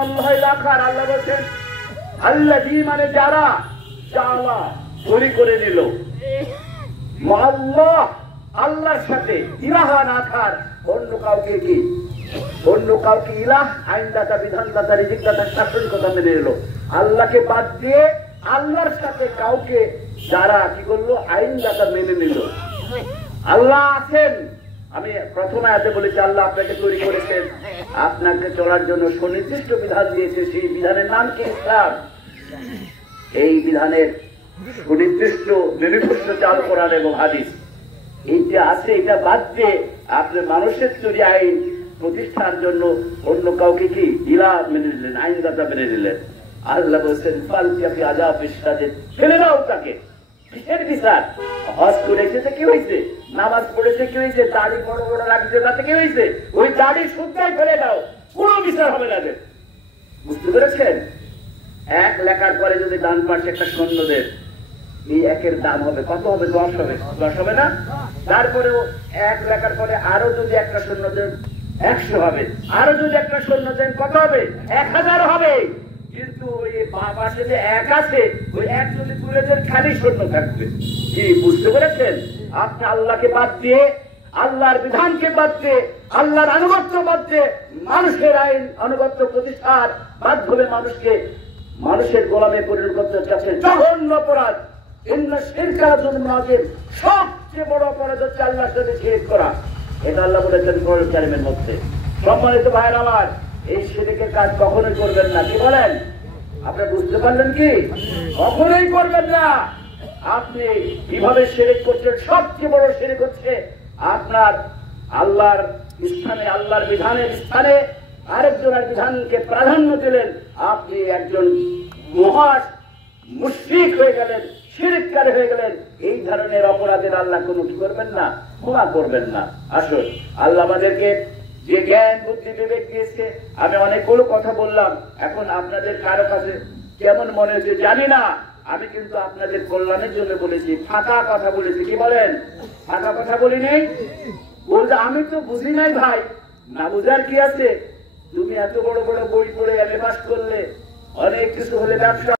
আল্লাহ বলছেন আল্লাযী মানে যারা জালা চুরি করে নিল আল্লাহ আল্লাহর সাথে ইলাহান আখার অন্য কাউকে ইলাহ আইনদাতা বিধানদাতা রিজিকদাতা শাসনকর্তা মেনে নিল। আল্লাহকে বাদ দিয়ে আল্লাহর সাথে কাউকে যারা কি করলো আইনদাতা মেনে নিল। আল্লাহ আছেন, আমি প্রথম আয়াতে বলেছি আল্লাহ আপনাকে তৈরি করেছেন, আপনাকে চলার জন্য সুনির্দিষ্ট বিধান দিয়েছে, সেই বিধানের নাম কি ইসলাম। এই বিধানের সুনির্দিষ্ট নির্দিষ্ট চাল করার এবং হাদিস এই যে আছে এটা বাদ দিয়ে আপনি মানুষের তৈরি আইন প্রতিষ্ঠার জন্য অন্য কাউকে কি ইলাহ মেনে নিলেন, আইনদাতা মেনে নিলেন। আল্লাহ বলছেন ফালকি আযাব ইসরাতে ফেলে দাও তাকে। কিসের বিচার? হজ করেছে কি হয়েছে, নামাজ পড়েছে কি হয়েছে, দাড়ি বড় বড় রাখছে তাতে কি হয়েছে, ওই দাড়ি শুদ্ধই ফেলে দাও, কোনো বিচার হবে না। বুঝতে পেরেছেন? এক লেখার পরে যদি ডান পাশে একটা শূন্য দেন, এই একের দাম হবে কত হবে? 10 হবে। 10 হবে না? তারপরেও এক লেখার পরে আরো যদি একটা শূন্য দেন 100 হবে, আরো যদি একটা শূন্য দেন কত হবে? 1000 হবে। কিন্তু ওই পাশে যে এক আছে ওই এক যদি তুলে দেন খালি শূন্য থাকবে। কি বুঝতে পেরেছেন? আপনি আল্লাহকে বাদ দিয়ে আল্লাহর বিধানকে বাদ দিয়ে আল্লাহর আনুগত্য বাদ দিয়ে মানুষের আইন আনুগত্য প্রতিষ্ঠার মাধ্যমে মানুষের গোলামে পরিণত করতে চাচ্ছেন। জঘন্য অপরাধ। সবচেয়ে বড় অপরাধ হচ্ছে আল্লাহর সাথে শিরক করা। এটা আল্লাহ বলেছেন কোরআন কারীমের মধ্যে। সম্মানিত ভাইয়ের আমার, এই শিরকের কাজ কখনোই করবেন না। কি বলেন? আপনি বুঝতে পারলেন কি? কখনোই করবেন না। আপনি কিভাবে শিরক করছেন? সবচেয়ে বড় শিরক হচ্ছে আপনার আল্লাহর স্থানে, আল্লাহর বিধানের স্থানে আরেকজনের বিধানকে প্রাধান্য দিলেন। আপনি একজন মহা মুশরিক হয়ে গেলেন, শিরককারী হয়ে গেলেন। এই ধরনের অপরাধের আল্লাহ কোনো কি করবেন না, ক্ষমা করবেন না। আসুন, আল্লাহ আমাদেরকে যে জ্ঞান বুদ্ধি বিবেক দিয়েছে, আমি অনেকগুলো কথা বললাম। এখন আপনাদের কারো কাছে কেমন মনে হচ্ছে জানি না, আমি কিন্তু আপনাদের কল্যাণের জন্য বলেছি, ফাঁকা কথা বলেছি। কি বলেন? ফাঁকা কথা বলি নেই। বলতে আমি তো বুঝি নাই ভাই। না বুঝার কি আছে? তুমি এত বড় বড় বই পড়ে এমএ পাস করলে, অনেক কিছু হলে ব্যবসা